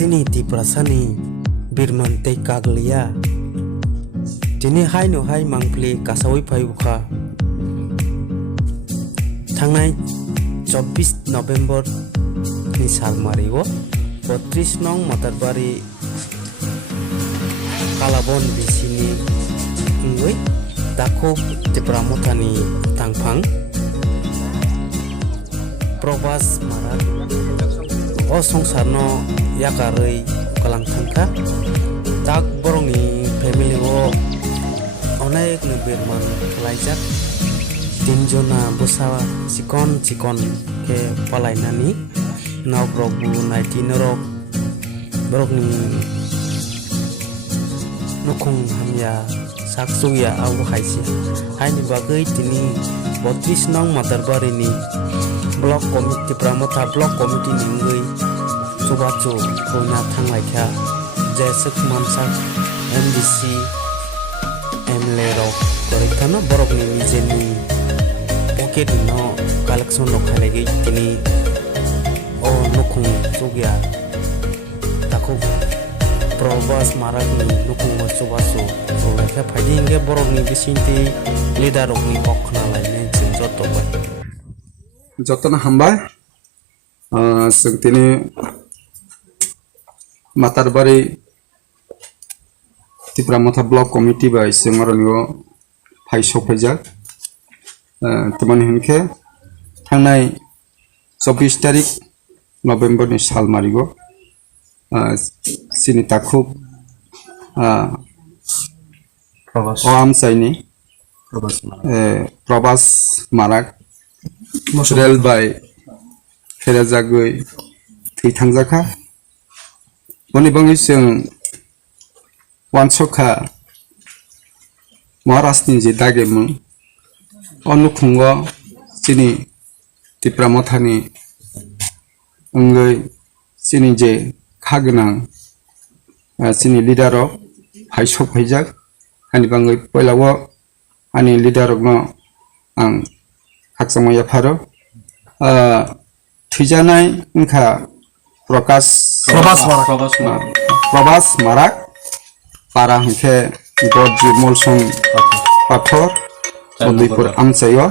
Sini di prasani birmante kaglia Dini hai no hai mangpli kasawi payuka Thangnai 24 November ni salmariwo 32 nong Matarbari Kalabon bisini ngui Dakuk Tipramotani Tangpang Probas Marat O songsarno yakarei kalang thangka tak borongni family o onek ne birman laijak tinjona bosa sikon ke palainani nagrok bu 19 rok borokni nokong hamya saksuya au haisi haini bagai tini 32 nong Matarbari ni Blok Komiti Pramota Blok Komiti Ningui Subacu Punya Thanglaikhya Jesek Mamsak MDC Emlero Korithano Borok ni Nijeni Pocket no Collection Lokhalegi Tini O Nukung Sugya Taku Probas Marak ni Nukung Subacu Lokhalaikhya Phadinge Borok ni Bisinti Leader Rok ni Kokhna Laine Jinjot Tobai যতনা হামবাই जों दिनै Matarbari Tipramota Block Committee by Semaronigo Pai Sopajak Temani Hunke Tanai 24 tarik November ni Salmarigo Sini Takub Oam Saini Probas Marak Rel by Ferazagui Tangzaka Monibongi Sung Wansoka Marastinji Dagemu Onukungo Sini Tipramotani Ungui Sini J Kagnang Sini Lidaro Haishop Hijak Hanibangui Poilawo Ani Lidaro no Ang Haksamaya Paro Thujanai Inka Probas Marak Para Hinke Godji Molson Pathor Odipur Amsayo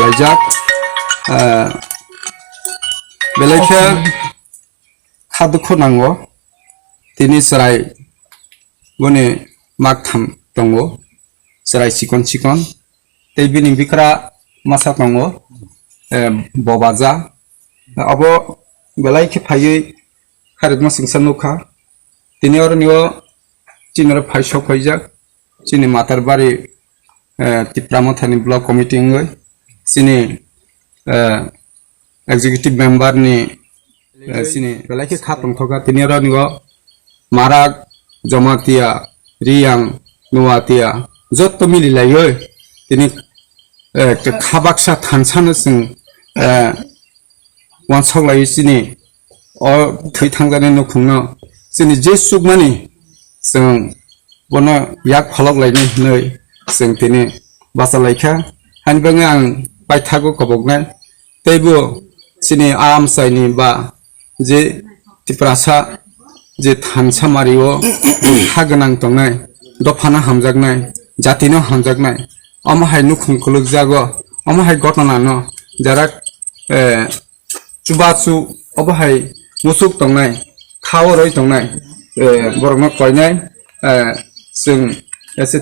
Lajak Belekhe Khadukho Nango Tini Sarai Bone Maktham Tongo Sarai Sikon Tebini Bikra Masak Nango Bobaza Abo Belaike Paye Karidma Singsanuka Tini Ornio Chinera Paisho Pajak Chini Matarbari Tipramotani Block Committee Ngoi Sini Executive Member ni Sini Belaike Khatong Thoka Tini Ornio Marak Jomatia Riyang Nuatia Jotto Mili Layoy Tini Kabaksa Tansana Sing Wansok Lai Sini or Tangani no Kuna Sini Jesuk Money Sing Bona Yak Holok Lane Noi Sing Tini Basalaika Hanbangang Baitago Kobogna Tebu Sini Arm Saini Ba Je Tiprasa Je Tansa Mario Haganang Tongai Dopana Hamzagnai Jatino Hamzagnai Amahai Nukung Kuluk Jago Amahai Gotana no Jarak Chubatsu Obahai Musuk Tongai Kawaroi Tongai Boroma Koinai Sing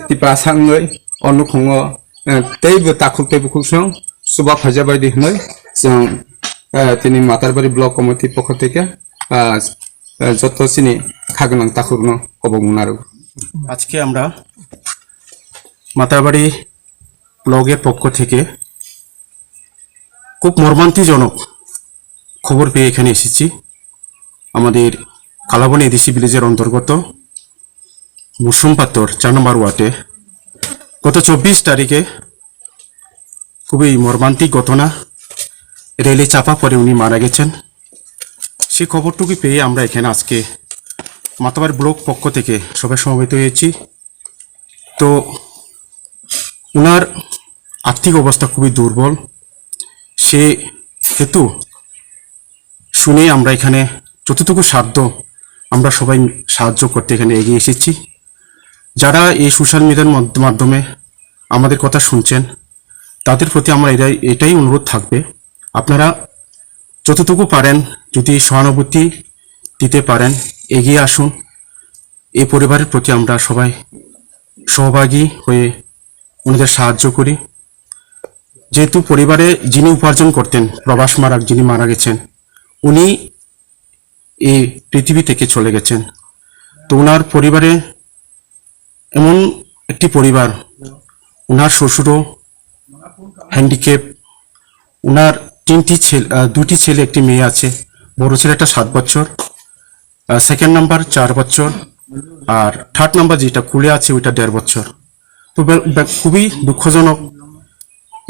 Tipasangoi Onukungo Tebu Takuk Tebu Kuksong Suba Pajabai Dihnoi Sing Tini Matarbari Block Committee Pokoteke Joto Sini Kaganang Takurno Kobogunaru আজকে আমরা মাতারবাড়ি ব্লগের পক্ষ থেকে খুব মর্মান্তিজনক খবর পেয়ে এখানে এসেছি আমাদের কালাবনী এডিসি ভিলেজের অন্তর্গত মুসুমপাত্তর 4 নম্বর ওয়ার্ডে গত 24 তারিখে খুবই মর্মান্তিক ঘটনা রেলে চাপা পড়ে উনি মারা গেছেন সেই খবরটুকু পেয়ে আমরা এখানে আজকে মাতারবাড়ি ব্লক পক্ষ থেকে সবাই সমবেত হয়েছি তো উনার আর্থিক অবস্থা খুবই দুর্বল সে হেতু শুনে আমরা এখানে যতটুকু সাধ্য আমরা সবাই সাহায্য করতে এখানে এগিয়ে এসেছি। যারা এই সোশ্যাল মিডিয়ার মাধ্যমে আমাদের কথা শুনছেন তাদের প্রতি আমার এটাই অনুরোধ থাকবে, আপনারা যতটুকু পারেন যদি সহানুভূতি দিতে পারেন এগিয়ে আসুন। এই পরিবারের প্রতি আমরা সবাই সহভাগী হয়ে ওনাদের সাহায্য করি। যেহেতু পরিবারে যিনি উপার্জন করতেন প্রবাস মারাক, যিনি মারা গেছেন, উনি এই পৃথিবী থেকে চলে গেছেন। তো ওনার পরিবারে এমন একটি পরিবার, ওনার শ্বশুরও হ্যান্ডিক্যাপ, ওনার দুটি ছেলে একটি মেয়ে আছে। বড় ছেলেটা 7 বছর, সেকেন্ড নাম্বার 4 বছর, আর থার্ড নাম্বার যেটা কুলে আছে ওইটা 1.5 বছর। তো খুবই দুঃখজনক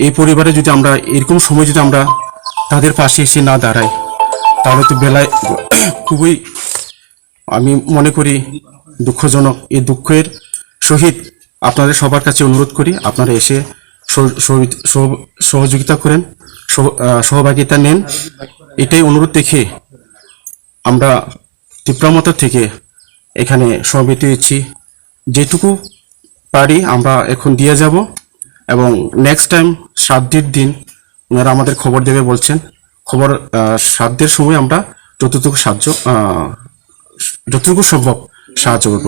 এই পরিবারে যদি আমরা এরকম সময় যদি আমরা তাদের পাশে এসে না দাঁড়াই তাহলে তো বেলায় খুবই আমি মনে করি দুঃখজনক। এই দুঃখের সহিত আপনাদের সবার কাছে অনুরোধ করি আপনারা এসে সহযোগিতা করেন, সহভাগিতা নেন। এটাই অনুরোধ দেখে আমরা তীব্রমতা থেকে এখানে সমবেত হয়েছি। যেটুকু পারি আমরা এখন দিয়ে যাব এবং নেক্সট টাইম শ্রাদ্ধের দিন ওনারা আমাদের খবর দেবে বলছেন। শ্রাদ্ধের সময় আমরা যতটুকু সম্ভব সাহায্য করব।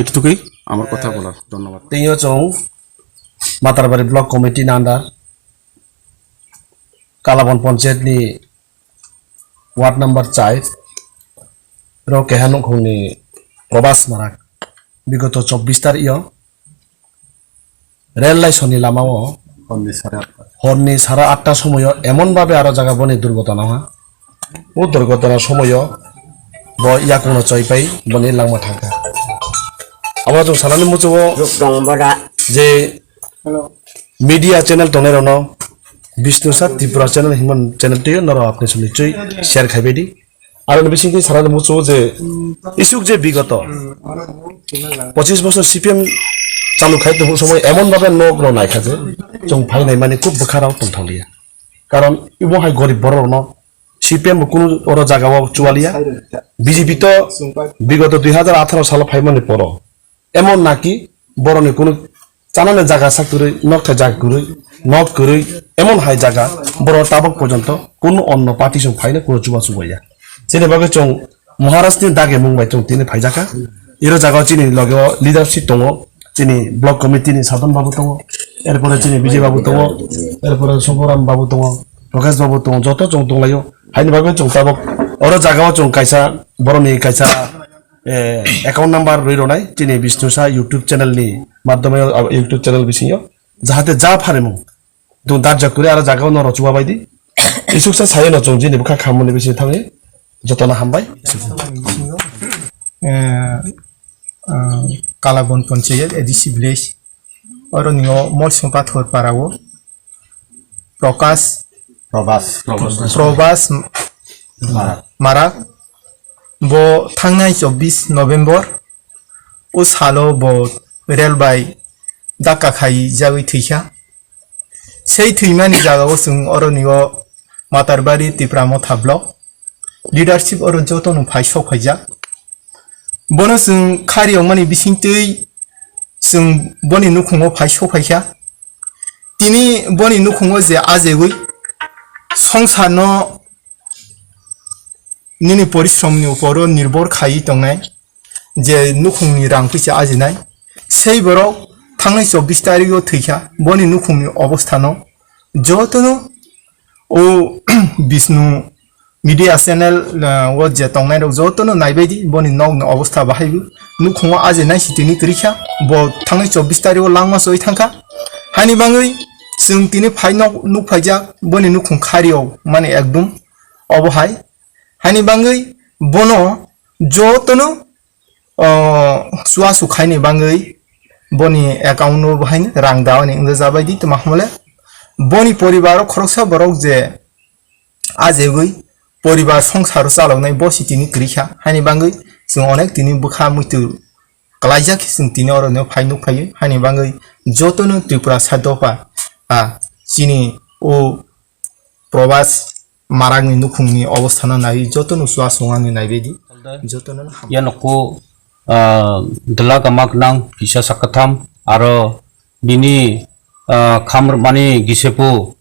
এটুকুই আমার কথা বলার। ধন্যবাদ। Tinyo chong Matarbari Block Committee Nandar Kalabon Panchayat ni Ward number 5 ro kehanuk huni Probas Marak bigoto 24 tar iyo rail লাইসনি লামাও হরনি সারা 8টা সময় এমন ভাবে আরো জায়গা বনে দুর্ঘটনা হয়। ও দুর্ঘটনার সময় ইয়া কোনো চই পাই বনে লাংমা থাকা আমরা তো সালানি মুচো যে মিডিয়া চ্যানেল টনের ন বিষ্ণু সার ত্রিপুরা চ্যানেল হিমন চ্যানেলটি নর আপনি শুনি চই শেয়ার খাইবেদি আর বেশি কি সালানি মুচো যে ইসুক যে বিগত 25 বছর সিপিএম চালু খাইতে সময় এমন ভাবে নগ্ন নাই খাজে जों ফাইনাই মানে খুব বখারাও তন্থালিয়া কারণ ইবো হাই গরিব বড় ন সিপিএম কোন ওর জায়গাও চুয়ালিয়া বিজেপি তো বিগত 2018 সালে ফাইমানে পর এমন নাকি বড়নে কোন জানানে জায়গা সাকুরে নকথা জায়গা করে নক করে এমন হাই জায়গা বড় তাবক পর্যন্ত কোন অন্য পার্টি जों ফাইনে কোন চুবা চুবাইয়া যেভাবে जों মহারাষ্ট্রের দাগে মুম্বাই जों তিনি ফাইজাকা এর জায়গা চিনি লগে লিডারশিপ দङ চিনি ব্লক কমিটিনি সাধন বাবু দङ এরপরে চিনি বিজয় বাবু দङ এরপরে শঙ্করাম বাবু দङ প্রকাশ বাবু দङ যত जों দংলাयो হাইনি ভাবে जों তাবক ওর জায়গাও जों কাইসা বড়নি কাইসা অ্যাকাউন্ট নাম্বার রইরনাই চিনি বিষ্ণু শাহ ইউটিউব চ্যানেলনি মাধ্যমে ইউটিউব চ্যানেল বিসিও যাহাতে যা ফারেমু जों দার্জা করে আর জায়গাও ন রচুবা বাইদি ইসুকসা সাইন जों জিনি বুখা খামনি বিসি থাঙে যতনা হামবাই Kalabon Panchayat Edisi Village और नियो मोल सुपा थोर पारावो प्रबास मारा बो थांनाय 24 नवेम्बर उ सालो बो रेलबाई दाका खाई जावै थैखा sei थैमानि जागाव जों और नियो मातारबारि तिप्रामो थाब्लक लिडारशिप और जतन फाइसौ फाइजा बनो जों खारियाव माने बिसिंतै जों बनि नुखुङाव फाइसौ फाइखा तिनि बनि नुखुङाव जे आजेगै संसार न निनि परिश्रमनि उपर निर्भर खायि दंनाय जे नुखुंनि रां फैसा आजिनाय sei बराव थांनाय 24 तारिखआव थैखा बनि नुखुंनि अबस्था न जतन ओ विष्णु मीडिया चैनल वो जे तंगनाय दं जतन नायबायदि बनि नग अवस्था बाहायबो नुखुङाव आजिनाय सिटिनि करिखा बो थांनाय 24 तारिखआव लांमा सय थांखा हानि बाङै जों तिनि फाइनाव नुफाइजा बनि नुखुं खारियाव माने एकदम अबहाय हानि बाङै बनो जतन सुवा सुखायनि बाङै बनि एकाउन्ट बाहायन रां दावनि इंग जाबायदि त माखमले बनि परिवार खरसा बरक जे आजेगै परिवार संसार चालावनाय बसितिनि करिखा हानि बाङै जों अनेक तिनि बुखा मुतु कलाइजाखि जों तिनि अरनो फाइनु फायो हानि बाङै जतन त्रिपुरा सादफा चिनी ओ प्रवास maragni nukhungni obosthano nai jotono suwa songani naibedi jotono ia noko dela gamak nang bisa sakatam aro bini khamr mani gisepu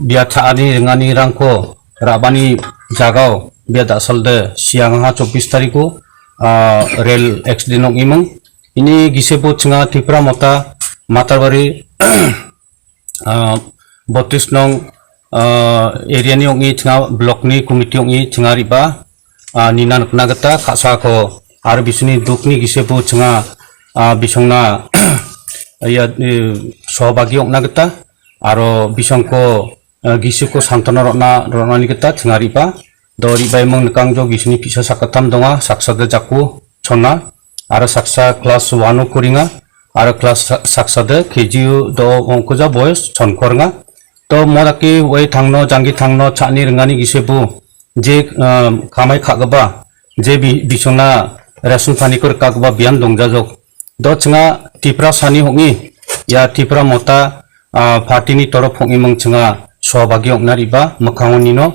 biata ani rengani rangko rabani jagao biada asalde siang ha 24 tariku rel XD nong imeng ini gisepu cenga tipra mota matarbari 32 nong area ni ongi cenga blok ni komiti ongi cenga riba nina nakna gata kasa ko aro bisuni dukni gisepu cenga bisongna ya sohbagi ongna gata aro bisongko gisiko santana rona ni gata cenga riba dori bai mong nakangjo gisuni pisa sakatam donga saksa de jaku chona aro saksa class 1 kuringa aro class saksa de KGU do ongkoja boys chonkornga to modaki wai thangno jangi thangno chani rengani gisebu je kamai khagaba je bisona ration pani kor kagba bian dongjajok do chenga tipra sani hongi ya tipra mota party ni torof hongi mong chenga sohbagi ongnariba makhangoni no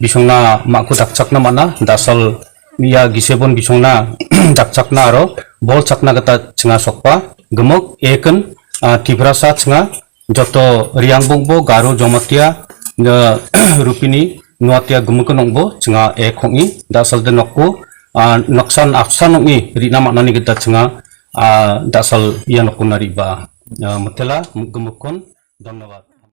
bisongna maku dakchakna mana dasal ya gisebon bisongna dakchakna aro bol chakna gata chenga sokpa gemok eken tipra sa chenga joto riang bongbo garu jomatia rupini nuatia gemuk nongbo chenga ekongi dasal de nokku noksan afsan nongi rina maknani gata chenga dasal ia nokku nariba mutela gemukon dhanyawad